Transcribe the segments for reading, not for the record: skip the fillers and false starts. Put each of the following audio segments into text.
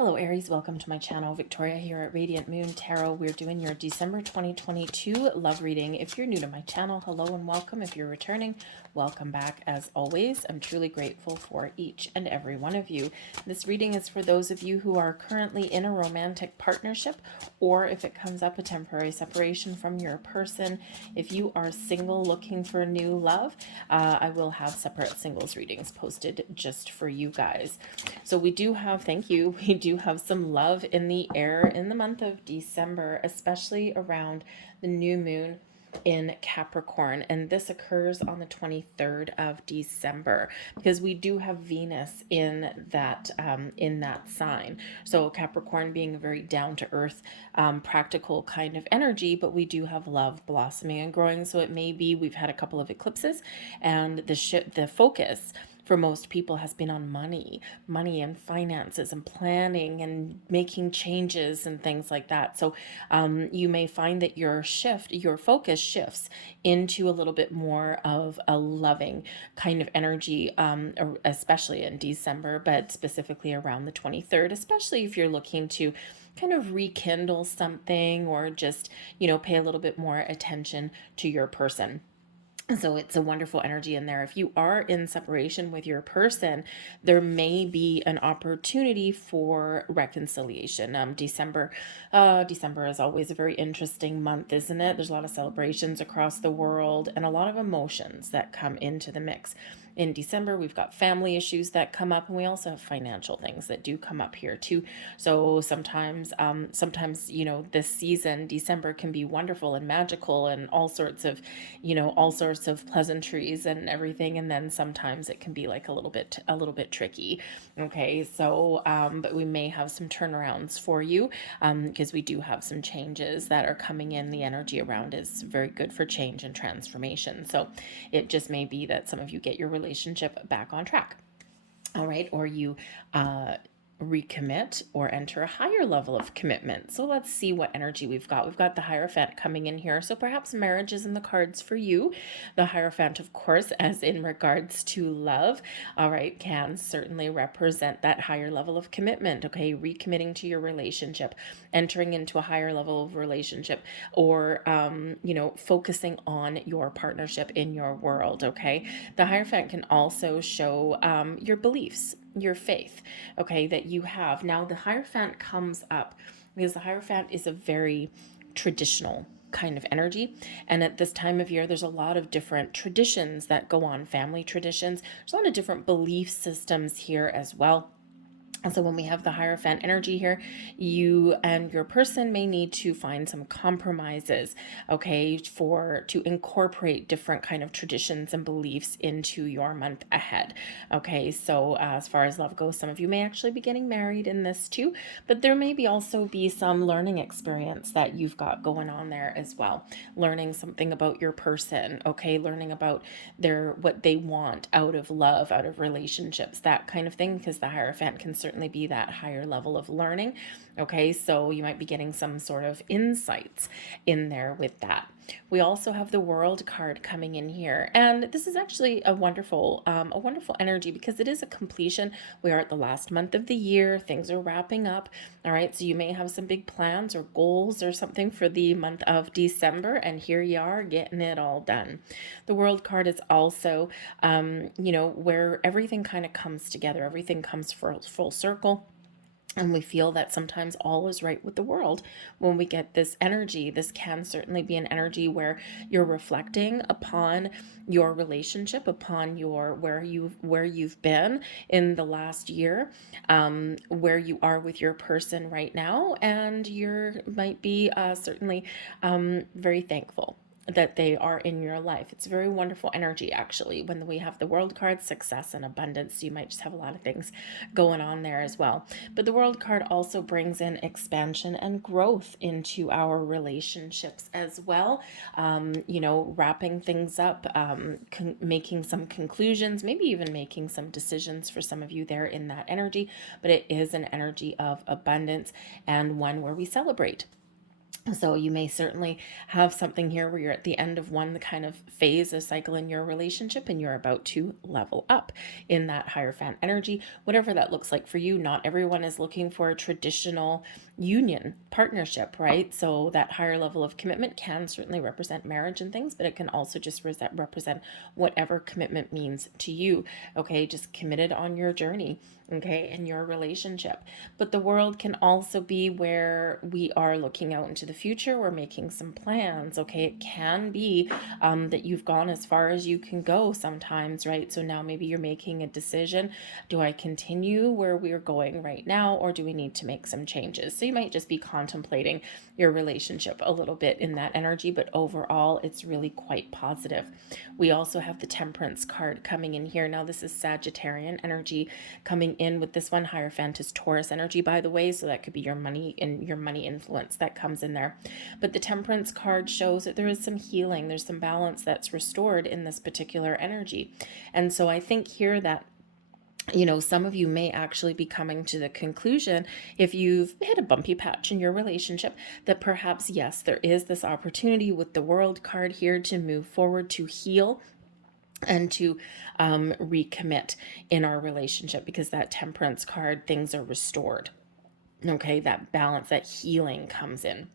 Hello Aries, welcome to my channel. Victoria here at Radiant Moon Tarot. We're doing your December 2022 love reading. If you're new to my channel, hello and welcome. If you're returning, welcome back as always. I'm truly grateful for each and every one of you. This reading is for those of you who are currently in a romantic partnership, or if it comes up, a temporary separation from your person. If you are single looking for new love, I will have separate singles readings posted just for you guys. So we do have, thank you, we do have some love in the air in the month of December, especially around the new moon in Capricorn, and this occurs on the 23rd of December because we do have Venus in that sign. So Capricorn being a very down-to-earth, practical kind of energy, but we do have love blossoming and growing. So it may be we've had a couple of eclipses, and the focus for most people has been on money and finances and planning and making changes and things like that. So you may find that your focus shifts into a little bit more of a loving kind of energy, especially in December, but specifically around the 23rd, especially if you're looking to kind of rekindle something or just, pay a little bit more attention to your person. So it's a wonderful energy in there. If you are in separation with your person, there may be an opportunity for reconciliation. December is always a very interesting month, isn't it? There's a lot of celebrations across the world and a lot of emotions that come into the mix. In December, we've got family issues that come up, and we also have financial things that do come up here too. So sometimes, this season, December, can be wonderful and magical and all sorts of pleasantries and everything. And then sometimes it can be like a little bit tricky. Okay, so but we may have some turnarounds for you because we do have some changes that are coming in. The energy around is very good for change and transformation. So it just may be that some of you get your relationship back on track. All right, or you recommit or enter a higher level of commitment. So let's see what energy we've got. We've got the Hierophant coming in here. So perhaps marriage is in the cards for you. The Hierophant, of course, as in regards to love, all right, can certainly represent that higher level of commitment. Okay, recommitting to your relationship, entering into a higher level of relationship, or focusing on your partnership in your world. Okay, the Hierophant can also show your beliefs, your faith, okay, that you have. Now the Hierophant comes up because the Hierophant is a very traditional kind of energy, and at this time of year there's a lot of different traditions that go on, family traditions. There's a lot of different belief systems here as well. And so when we have the Hierophant energy here, you and your person may need to find some compromises, okay, to incorporate different kind of traditions and beliefs into your month ahead. Okay, so as far as love goes, some of you may actually be getting married in this too, but there may also be some learning experience that you've got going on there as well. Learning something about your person, okay, learning about what they want out of love, out of relationships, that kind of thing, because the Hierophant can certainly be that higher level of learning. Okay, so you might be getting some sort of insights in there with that. We also have the World card coming in here, and this is actually a wonderful energy because it is a completion. We are at the last month of the year. Things are wrapping up. All right, so you may have some big plans or goals or something for the month of December, and here you are getting it all done. The World card is also, where everything kind of comes together. Everything comes full circle. And we feel that sometimes all is right with the world when we get this energy. This can certainly be an energy where you're reflecting upon your relationship, upon where you've been in the last year, where you are with your person right now, and you might be certainly very thankful that they are in your life. It's a very wonderful energy, actually. When we have the World card, success and abundance, you might just have a lot of things going on there as well. But the World card also brings in expansion and growth into our relationships as well. Wrapping things up, making some conclusions, maybe even making some decisions for some of you there in that energy. But it is an energy of abundance and one where we celebrate. So you may certainly have something here where you're at the end of one kind of phase, a cycle in your relationship, and you're about to level up in that Hierophant energy, whatever that looks like for you. Not everyone is looking for a traditional union partnership, right? So that higher level of commitment can certainly represent marriage and things, but it can also just represent whatever commitment means to you. Okay, just committed on your journey, okay, in your relationship. But the world can also be where we are looking out into the future. We're making some plans, okay? It can be that you've gone as far as you can go sometimes, right? So now maybe you're making a decision. Do I continue where we're going right now, or do we need to make some changes? So you might just be contemplating your relationship a little bit in that energy, but overall, it's really quite positive. We also have the Temperance card coming in here. Now, this is Sagittarian energy coming in with this one. Hierophant is Taurus energy, by the way, so that could be your money and your money influence that comes in there. But the Temperance card shows that there is some healing, there's some balance that's restored in this particular energy. And so I think here that some of you may actually be coming to the conclusion, if you've hit a bumpy patch in your relationship, that perhaps, yes, there is this opportunity with the World card here to move forward, to heal, and to recommit in our relationship, because that Temperance card, things are restored. Okay, that balance, that healing comes in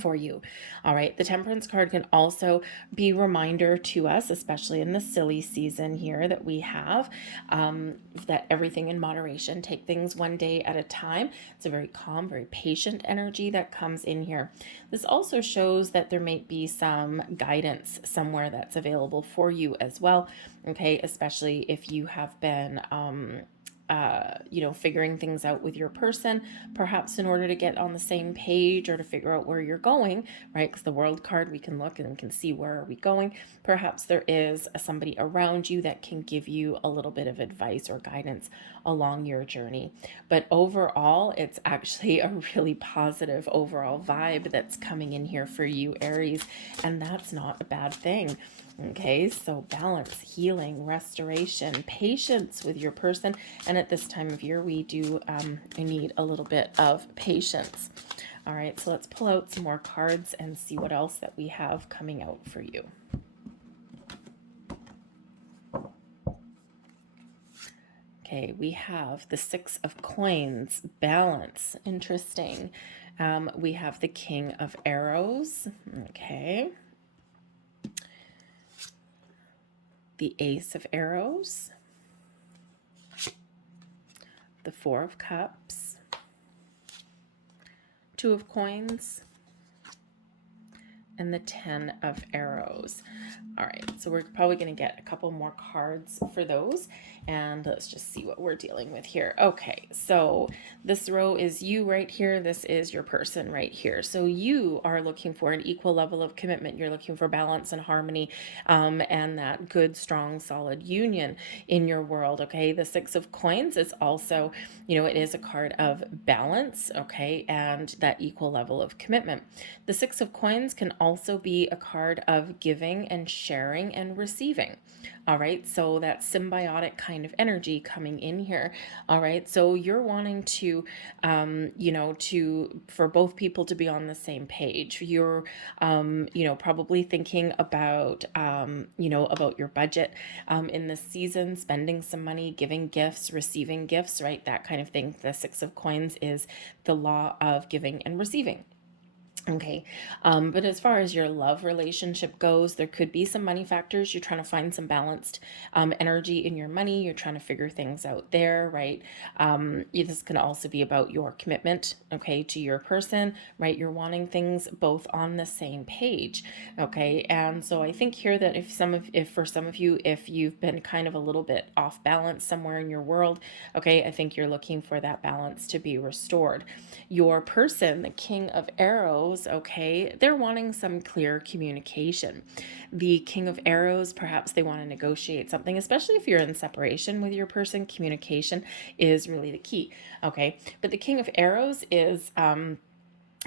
for you. All right, the Temperance card can also be a reminder to us, especially in the silly season here that we have, that everything in moderation. Take things one day at a time. It's a very calm, very patient energy that comes in here. This also shows that there might be some guidance somewhere that's available for you as well, okay, especially if you have been figuring things out with your person, perhaps in order to get on the same page or to figure out where you're going, right? Because the World card, we can look and can see where are we going. Perhaps there is somebody around you that can give you a little bit of advice or guidance along your journey. But overall, it's actually a really positive overall vibe that's coming in here for you, Aries, and that's not a bad thing. Okay, so balance, healing, restoration, patience with your person. And at this time of year, we do need a little bit of patience. All right, so let's pull out some more cards and see what else that we have coming out for you. Okay, we have the Six of Coins, balance, interesting. We have the King of Arrows, okay. The Ace of Arrows, the Four of Cups, Two of Coins, and the 10 of Arrows. All right, so we're probably going to get a couple more cards for those, and let's just see what we're dealing with here. Okay, so this row is you right here. This is your person right here. So you are looking for an equal level of commitment. You're looking for balance and harmony, and that good, strong, solid union in your world. Okay, the Six of Coins is also, it is a card of balance, okay, and that equal level of commitment. The Six of Coins can also be a card of giving and sharing and receiving. All right, so that symbiotic kind of energy coming in here. All right, so you're wanting to, for both people to be on the same page. You're, probably thinking about, about your budget in this season, spending some money, giving gifts, receiving gifts, right? That kind of thing. The Six of Coins is the law of giving and receiving. Okay, but as far as your love relationship goes, there could be some money factors. You're trying to find some balanced energy in your money. You're trying to figure things out there, right? This can also be about your commitment, okay, to your person, right? You're wanting things both on the same page, okay? And so I think here that if for some of you, if you've been kind of a little bit off balance somewhere in your world, okay, I think you're looking for that balance to be restored. Your person, the King of Arrows, okay, they're wanting some clear communication. The King of Arrows, perhaps they want to negotiate something, especially if you're in separation with your person. Communication is really the key, okay? But the King of Arrows is an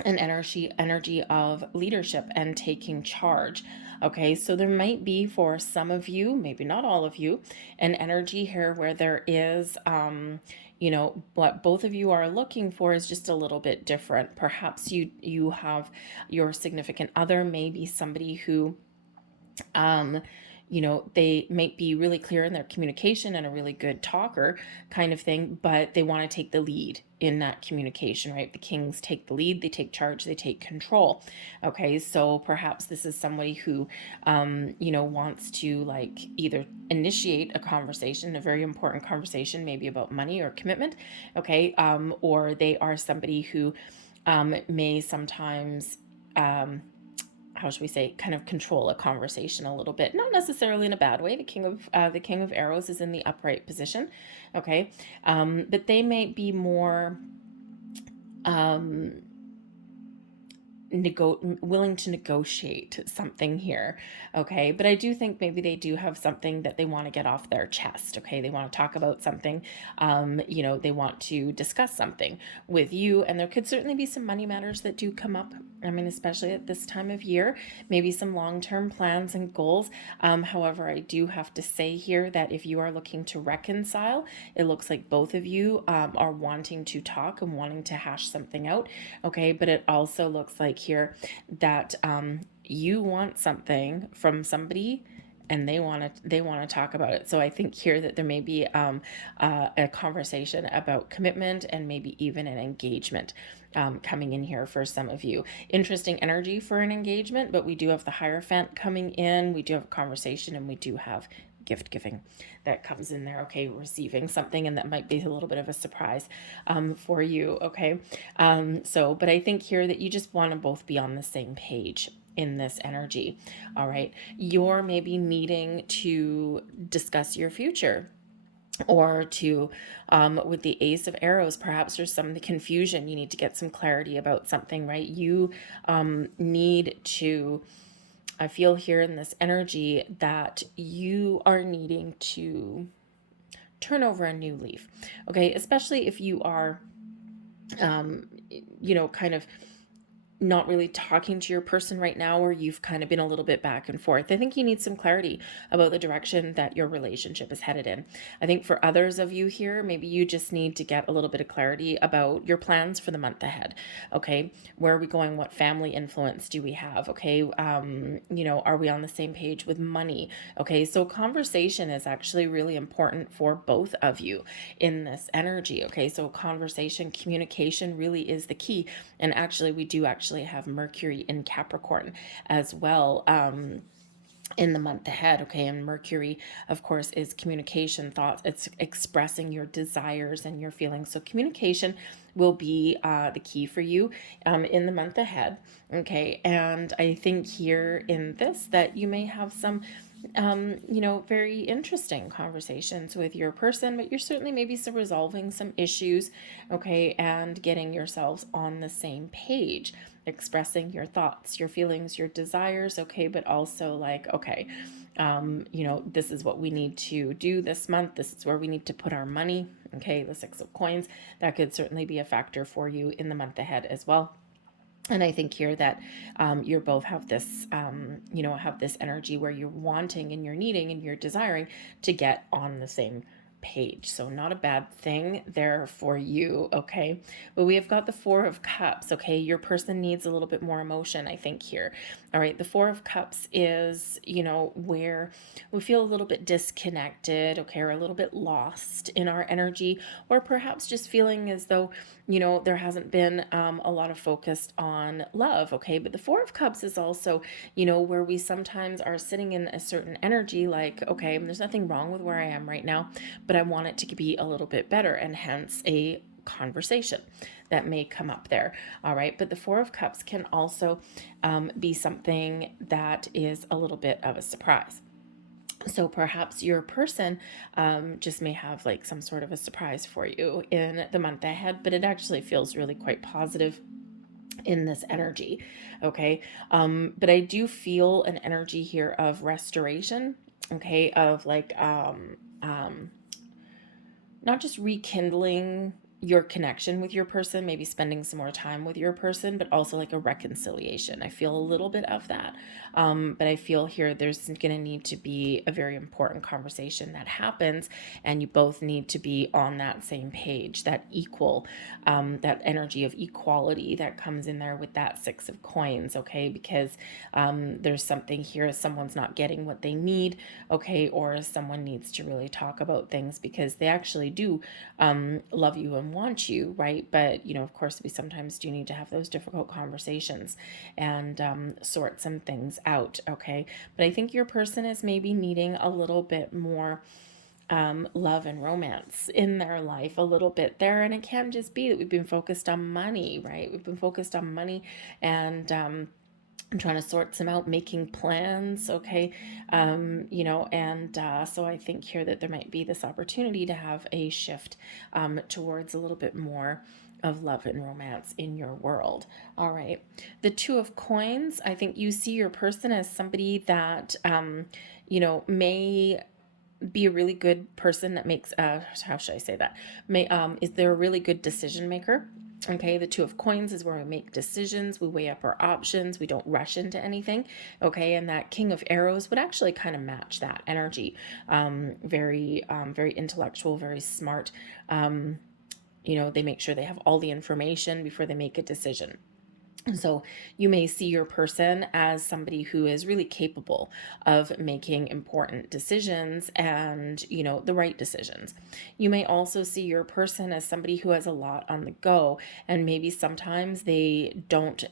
energy of leadership and taking charge. Okay, so there might be for some of you, maybe not all of you, an energy here where there is what both of you are looking for is just a little bit different. Perhaps you have your significant other, maybe somebody who they might be really clear in their communication and a really good talker kind of thing, but they want to take the lead in that communication, right? The kings take the lead, they take charge, they take control. Okay, so perhaps this is somebody who, wants to like either initiate a conversation, a very important conversation, maybe about money or commitment. Okay, or they are somebody who may sometimes how should we say, kind of control a conversation a little bit, not necessarily in a bad way. The king of arrows is in the upright position. Okay, but they may be more um willing to negotiate something here. Okay, but I do think maybe they do have something that they want to get off their chest. Okay, they want to talk about something. They want to discuss something with you, and there could certainly be some money matters that do come up. I mean, especially at this time of year, maybe some long-term plans and goals. However, I do have to say here that if you are looking to reconcile, it looks like both of you are wanting to talk and wanting to hash something out. Okay, but it also looks like here that you want something from somebody and they want to talk about it. So I think here that there may be a conversation about commitment and maybe even an engagement coming in here for some of you. Interesting energy for an engagement, but we do have the Hierophant coming in. We do have a conversation, and we do have gift giving that comes in there. Okay, receiving something, and that might be a little bit of a surprise for you. Okay, but I think here that you just want to both be on the same page in this energy. All right, you're maybe needing to discuss your future, or to with the Ace of Arrows, perhaps there's some confusion. You need to get some clarity about something, right? You need to, I feel here in this energy that you are needing to turn over a new leaf. Okay, especially if you are kind of not really talking to your person right now, or you've kind of been a little bit back and forth. I think you need some clarity about the direction that your relationship is headed in. I think for others of you here, maybe you just need to get a little bit of clarity about your plans for the month ahead. Okay, where are we going? What family influence do we have? Okay, are we on the same page with money? Okay, so conversation is actually really important for both of you in this energy. Okay, so conversation, communication really is the key. And actually, we do actually have Mercury in Capricorn as well in the month ahead. Okay, and Mercury, of course, is communication, thoughts. It's expressing your desires and your feelings. So communication will be the key for you in the month ahead. Okay, and I think here in this that you may have some very interesting conversations with your person, but you're certainly maybe some resolving some issues, okay, and getting yourselves on the same page, expressing your thoughts, your feelings, your desires, okay, but also like, okay, this is what we need to do this month. This is where we need to put our money, okay, the Six of Coins. That could certainly be a factor for you in the month ahead as well. And I think here that you both have this, have this energy where you're wanting and you're needing and you're desiring to get on the same page. So not a bad thing there for you, okay? But we have got the Four of Cups, okay? Your person needs a little bit more emotion, I think, here. All right, the Four of Cups is, where we feel a little bit disconnected, okay, or a little bit lost in our energy, or perhaps just feeling as though, there hasn't been a lot of focus on love, okay? But the Four of Cups is also, where we sometimes are sitting in a certain energy like, okay, there's nothing wrong with where I am right now, but I want it to be a little bit better, and hence a conversation that may come up there. All right, but the Four of Cups can also be something that is a little bit of a surprise. So perhaps your person just may have like some sort of a surprise for you in the month ahead, but it actually feels really quite positive in this energy. Okay, but I do feel an energy here of restoration, okay, of like not just rekindling your connection with your person, maybe spending some more time with your person, but also like a reconciliation. I feel a little bit of that. But I feel here there's going to need to be a very important conversation that happens, and you both need to be on that same page, that equal, that energy of equality that comes in there with that Six of Coins, okay? Because there's something here, someone's not getting what they need, okay? Or someone needs to really talk about things because they actually do love you and want you, right? But, of course, we sometimes do need to have those difficult conversations and sort some things out, okay? But I think your person is maybe needing a little bit more love and romance in their life, a little bit there. And it can just be that we've been focused on money, right? We've been focused on money and, I'm trying to sort some out, making plans, okay? So I think here that there might be this opportunity to have a shift towards a little bit more of love and romance in your world. All right. The Two of Coins, I think you see your person as somebody that, may be a really good person that makes, how should I say that? Is there a really good decision maker? Okay, the Two of Coins is where we make decisions, we weigh up our options, we don't rush into anything. Okay, and that King of Arrows would actually kind of match that energy. Very intellectual, very smart. They make sure they have all the information before they make a decision. So you may see your person as somebody who is really capable of making important decisions and, the right decisions. You may also see your person as somebody who has a lot on the go, and maybe sometimes they don't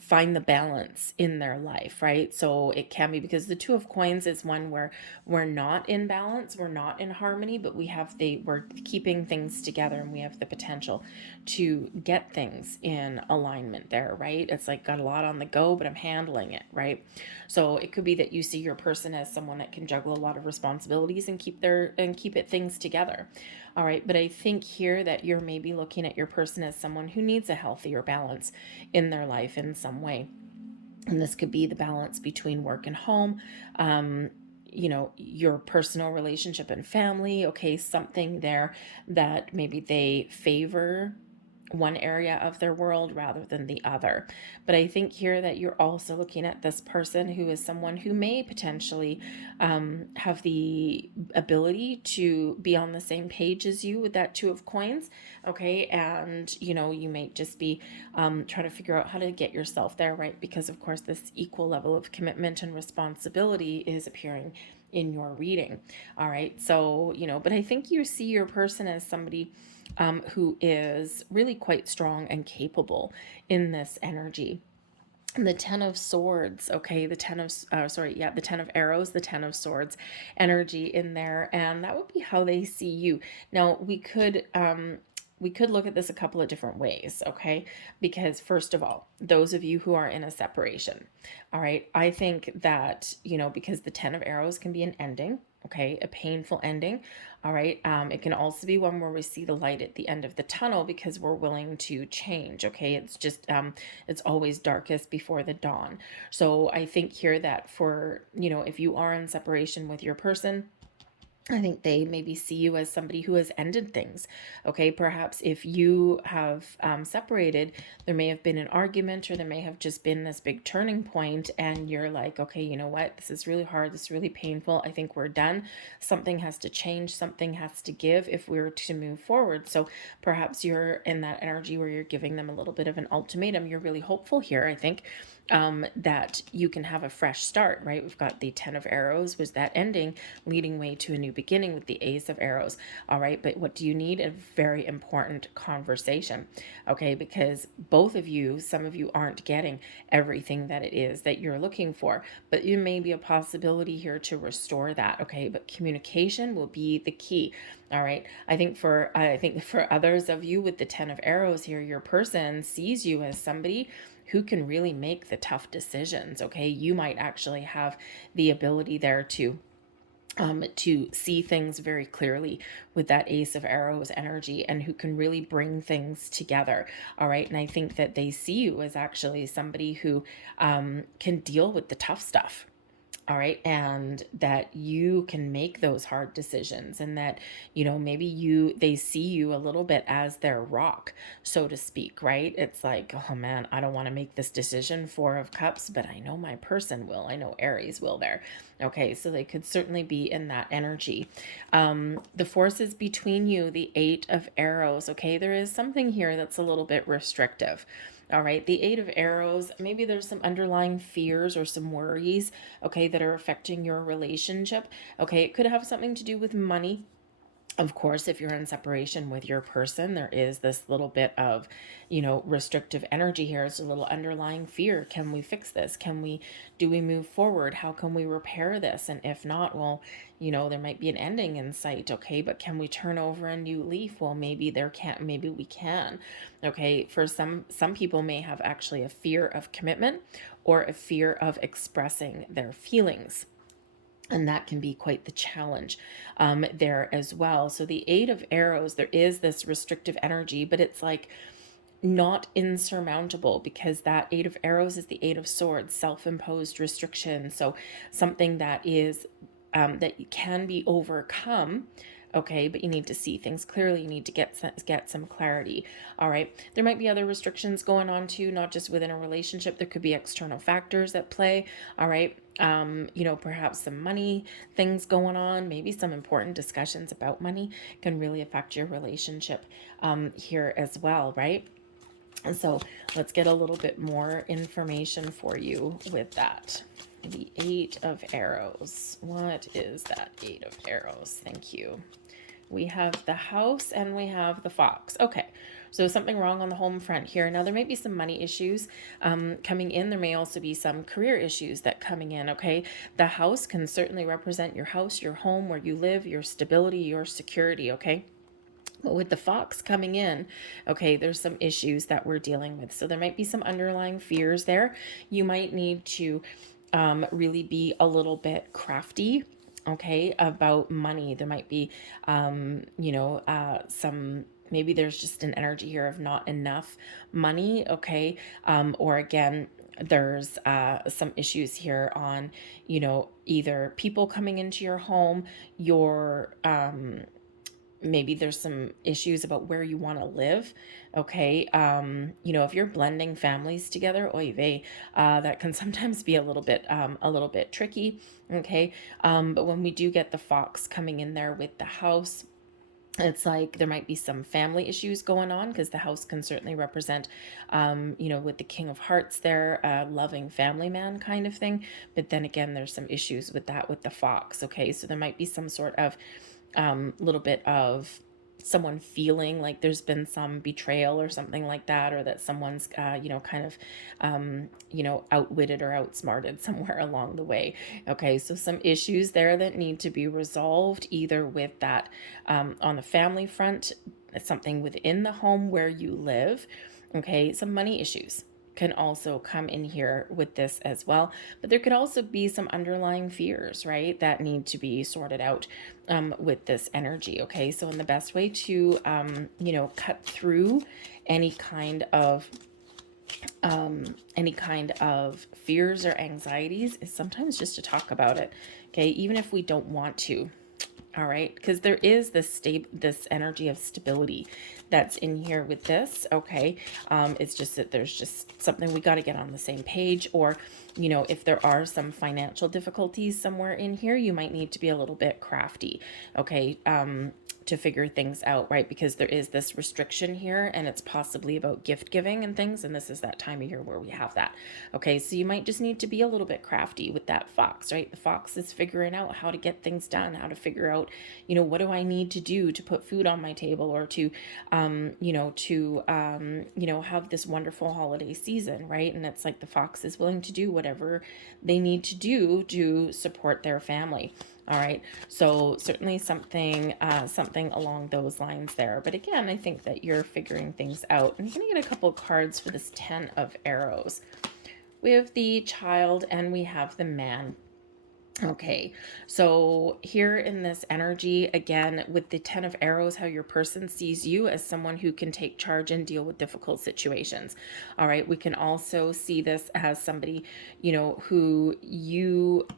find the balance in their life, right? So it can be because the Two of Coins is one where we're not in balance, we're not in harmony, but we're keeping things together, and we have the potential to get things in alignment there, right? It's like got a lot on the go, but I'm handling it, right? So it could be that you see your person as someone that can juggle a lot of responsibilities and keep things together. All right, but I think here that you're maybe looking at your person as someone who needs a healthier balance in their life in some way. And this could be the balance between work and home, your personal relationship and family. Okay, something there that maybe they favor one area of their world rather than the other. But I think here that you're also looking at this person who is someone who may potentially have the ability to be on the same page as you with that Two of Coins. Okay, and you may just be trying to figure out how to get yourself there, right? Because of course this equal level of commitment and responsibility is appearing in your reading. All right, so but I think you see your person as somebody who is really quite strong and capable in this energy. The Ten of Swords, okay, the Ten of the Ten of Arrows, the Ten of Swords energy in there, and that would be how they see you. Now we could look at this a couple of different ways, okay? Because first of all, those of you who are in a separation, all right, I think that, because the Ten of Arrows can be an ending, okay, a painful ending, all right. It can also be one where we see the light at the end of the tunnel because we're willing to change, okay? It's just, it's always darkest before the dawn. So I think here that for, if you are in separation with your person, I think they maybe see you as somebody who has ended things. Okay, perhaps if you have separated, there may have been an argument or there may have just been this big turning point, and you're like, okay, you know what? This is really hard. This is really painful. I think we're done. Something has to change. Something has to give if we were to move forward. So perhaps you're in that energy where you're giving them a little bit of an ultimatum. You're really hopeful here, I think. That you can have a fresh start, right? We've got the Ten of Arrows, was that ending leading way to a new beginning with the Ace of Arrows. All right, but what do you need? A very important conversation, okay? Because both of you, some of you aren't getting everything that it is that you're looking for, but you may be a possibility here to restore that, okay? But communication will be the key. All right. I think for others of you with the Ten of Arrows here, your person sees you as somebody who can really make the tough decisions. Okay, you might actually have the ability there to see things very clearly with that Ace of Arrows energy, and who can really bring things together. All right, and I think that they see you as actually somebody who can deal with the tough stuff. All right. And that you can make those hard decisions, and that, maybe they see you a little bit as their rock, so to speak, right? It's like, oh man, I don't want to make this decision, 4 of Cups, but I know my person will. I know Aries will there. Okay. So they could certainly be in that energy. The forces between you, the 8 of Arrows. Okay. There is something here that's a little bit restrictive. All right, the 8 of Arrows, maybe there's some underlying fears or some worries, okay, that are affecting your relationship. Okay, it could have something to do with money. Of course, if you're in separation with your person, there is this little bit of, restrictive energy here. It's a little underlying fear. Can we fix this? Do we move forward? How can we repair this? And if not, well, there might be an ending in sight. Okay. But can we turn over a new leaf? Well, maybe we can. Okay. For some people may have actually a fear of commitment or a fear of expressing their feelings. And that can be quite the challenge there as well. So the 8 of Arrows, there is this restrictive energy, but it's like not insurmountable, because that 8 of Arrows is the 8 of Swords, self-imposed restriction. So something that is that can be overcome. Okay, but you need to see things clearly. You need to get some clarity. All right. There might be other restrictions going on too, not just within a relationship. There could be external factors at play. All right. Perhaps some money things going on, maybe some important discussions about money can really affect your relationship here as well, right? And so let's get a little bit more information for you with that. The 8 of Arrows. What is that 8 of Arrows? Thank you. We have the House and we have the Fox. Okay, so something wrong on the home front here. Now, there may be some money issues coming in. There may also be some career issues that coming in, okay? The House can certainly represent your house, your home, where you live, your stability, your security, okay? But with the Fox coming in, okay, there's some issues that we're dealing with. So there might be some underlying fears there. You might need to really be a little bit crafty, okay, about money. There might be, some, maybe there's just an energy here of not enough money, okay, or again, there's some issues here on, either people coming into your home, your maybe there's some issues about where you want to live. Okay. If you're blending families together, oy vey, that can sometimes be a little bit tricky. Okay. But when we do get the Fox coming in there with the House, it's like there might be some family issues going on, because the House can certainly represent, with the King of Hearts there, loving family man kind of thing. But then again, there's some issues with that with the Fox. Okay. So there might be some sort of little bit of someone feeling like there's been some betrayal or something like that, or that someone's, kind of, outwitted or outsmarted somewhere along the way. Okay, so some issues there that need to be resolved, either with that on the family front, something within the home where you live. Okay, some money issues can also come in here with this as well. But there could also be some underlying fears, right, that need to be sorted out with this energy. Okay, so in the best way to, cut through any kind of fears or anxieties is sometimes just to talk about it. Okay, even if we don't want to. All right, because there is this energy of stability that's in here with this. Okay, it's just that there's just something we got to get on the same page, or if there are some financial difficulties somewhere in here, you might need to be a little bit crafty. Okay, to figure things out, right? Because there is this restriction here, and it's possibly about gift giving and things, and this is that time of year where we have that. Okay, so you might just need to be a little bit crafty with that Fox, right? The Fox is figuring out how to get things done, how to figure out, what do I need to do to put food on my table, or to have this wonderful holiday season, right? And it's like the Fox is willing to do whatever they need to do to support their family. All right, so certainly something along those lines there. But again, I think that you're figuring things out. And you're going to get a couple of cards for this 10 of Arrows. We have the Child and we have the Man. Okay, so here in this energy, again, with the 10 of Arrows, how your person sees you as someone who can take charge and deal with difficult situations. All right, we can also see this as somebody, who you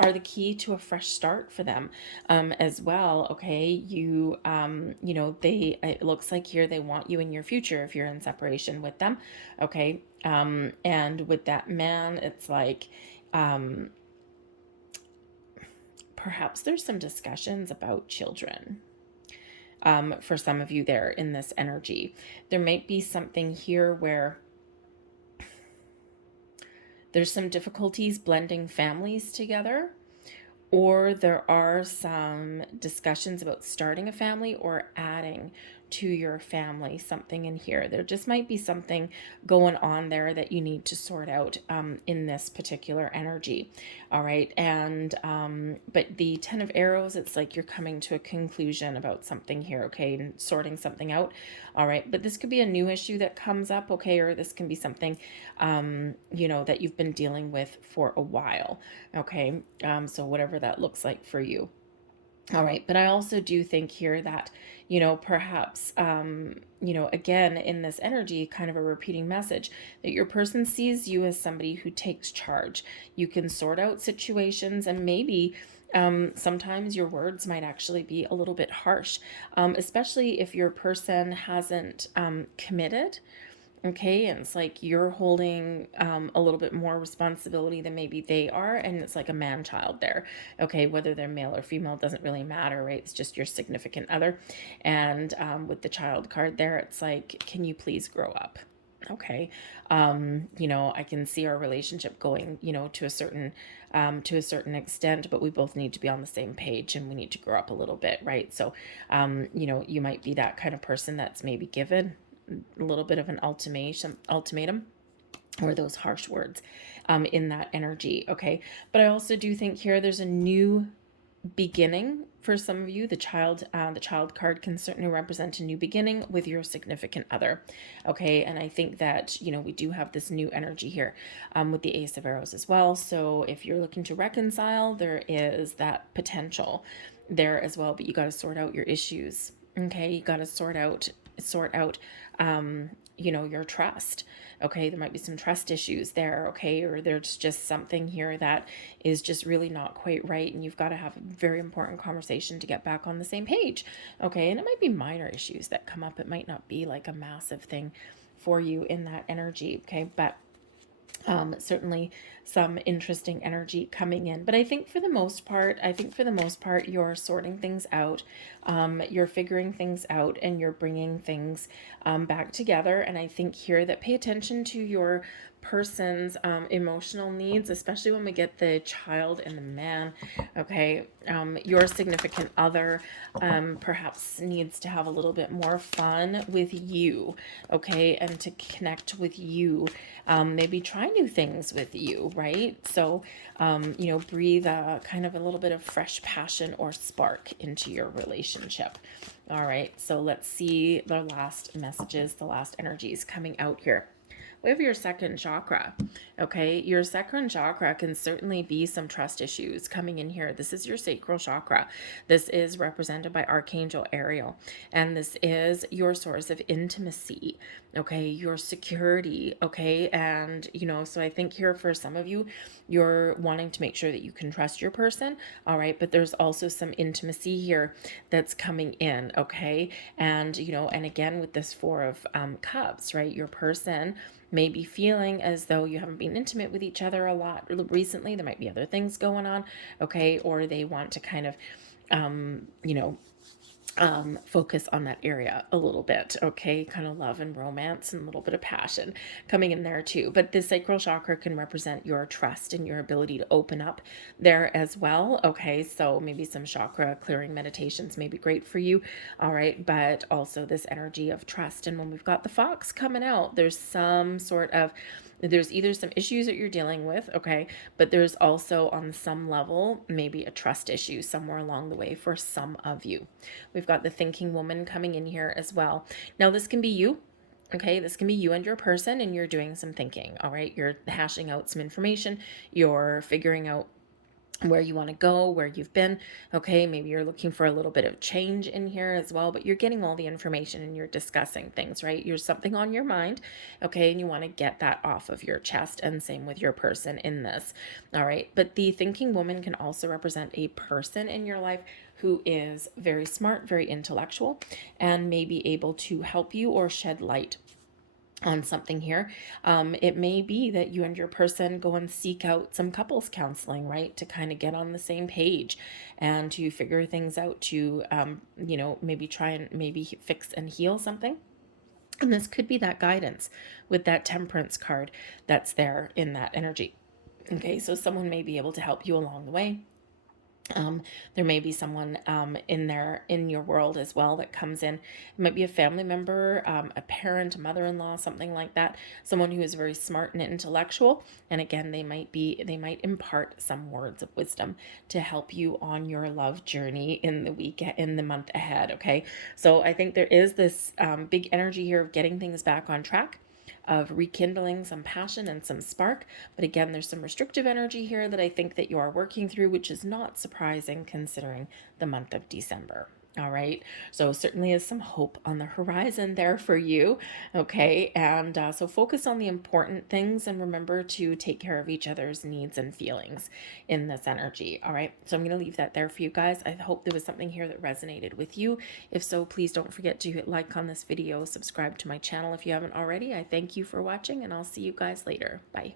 are the key to a fresh start for them, as well. Okay, you know, it looks like here they want you in your future if you're in separation with them. Okay, and with that man, it's like, um, perhaps there's some discussions about children. For some of you there in this energy, there might be something here where there's some difficulties blending families together, or there are some discussions about starting a family or adding to your family something in here. There just might be something going on there that you need to sort out, in this particular energy. All right. And, but the 10 of arrows, it's like you're coming to a conclusion about something here. Okay. And sorting something out. All right. But this could be a new issue that comes up. Okay. Or this can be something, you know, that you've been dealing with for a while. Okay. So whatever that looks like for you. All right. But I also do think here that, you know, perhaps, you know, again, in this energy, kind of a repeating message that your person sees you as somebody who takes charge. You can sort out situations, and maybe, sometimes your words might actually be a little bit harsh, especially if your person hasn't, committed. Okay, and it's like you're holding, a little bit more responsibility than maybe they are, and it's like a man child there. Okay, whether they're male or female doesn't really matter, right? It's just your significant other. And, with the child card there, it's like, can you please grow up? Okay, you know, I can see our relationship going, you know, to a certain extent, but we both need to be on the same page, and we need to grow up a little bit, right? So, you know, you might be that kind of person that's maybe given a little bit of an ultimatum, or those harsh words, in that energy. Okay, but I also do think here there's a new beginning for some of you. The child card can certainly represent a new beginning with your significant other. Okay, and I think that, you know, we do have this new energy here, with the Ace of Arrows as well. So if you're looking to reconcile, there is that potential there as well. But you got to sort out your issues. Okay, you got to sort out, you know, your trust. Okay, there might be some trust issues there. Okay, or there's just something here that is just really not quite right, and you've got to have a very important conversation to get back on the same page. Okay, and it might be minor issues that come up. It might not be like a massive thing for you in that energy. Okay, but, certainly some interesting energy coming in. But I think for the most part, you're sorting things out, you're figuring things out, and you're bringing things, back together. And I think here that pay attention to your person's, emotional needs, especially when we get the child and the man. Okay, your significant other, perhaps needs to have a little bit more fun with you. Okay, and to connect with you, maybe try new things with you, right? So, you know, breathe a kind of a little bit of fresh passion or spark into your relationship. All right, so let's see the last messages, the last energies coming out here. We have your second chakra. Okay, your second chakra can certainly be some trust issues coming in here. This is your sacral chakra. This is represented by Archangel Ariel, and this is your source of intimacy. Okay, your security. Okay, and you know, so I think here for some of you, you're wanting to make sure that you can trust your person. All right, but there's also some intimacy here that's coming in. Okay, and you know, and again with this Four of, Cups, right? Your person may be feeling as though you haven't been intimate with each other a lot recently. There might be other things going on, okay? Or they want to kind of, you know, focus on that area a little bit, okay? Kind of love and romance and a little bit of passion coming in there too. But the sacral chakra can represent your trust and your ability to open up there as well, okay? So maybe some chakra clearing meditations may be great for you, all right? But also this energy of trust. And when we've got the fox coming out, there's either some issues that you're dealing with, okay, but there's also on some level maybe a trust issue somewhere along the way for some of you. We've got the thinking woman coming in here as well. Now this can be you. Okay, this can be you and your person, and you're doing some thinking. All right, you're hashing out some information, you're figuring out where you want to go, where you've been. Okay, maybe you're looking for a little bit of change in here as well, but you're getting all the information and you're discussing things, right? You're something on your mind, okay, and you want to get that off of your chest, and same with your person in this. All right, but the thinking woman can also represent a person in your life who is very smart, very intellectual, and may be able to help you or shed light on something here. It may be that you and your person go and seek out some couples counseling, right, to kind of get on the same page and to figure things out, to, maybe try and maybe fix and heal something. And this could be that guidance with that temperance card that's there in that energy. Okay, so someone may be able to help you along the way. There may be someone in your world as well that comes in. It might be a family member, a parent, a mother-in-law, something like that. Someone who is very smart and intellectual. And again, they might impart some words of wisdom to help you on your love journey in the month ahead. Okay, so I think there is this big energy here of getting things back on track, of rekindling some passion and some spark. But again, there's some restrictive energy here that I think that you are working through, which is not surprising considering the month of December. All right, so certainly is some hope on the horizon there for you. Okay, and so focus on the important things and remember to take care of each other's needs and feelings in this energy. All right, so I'm going to leave that there for you guys. I hope there was something here that resonated with you. If so, please don't forget to hit like on this video, subscribe to my channel if you haven't already. I thank you for watching, and I'll see you guys later. Bye.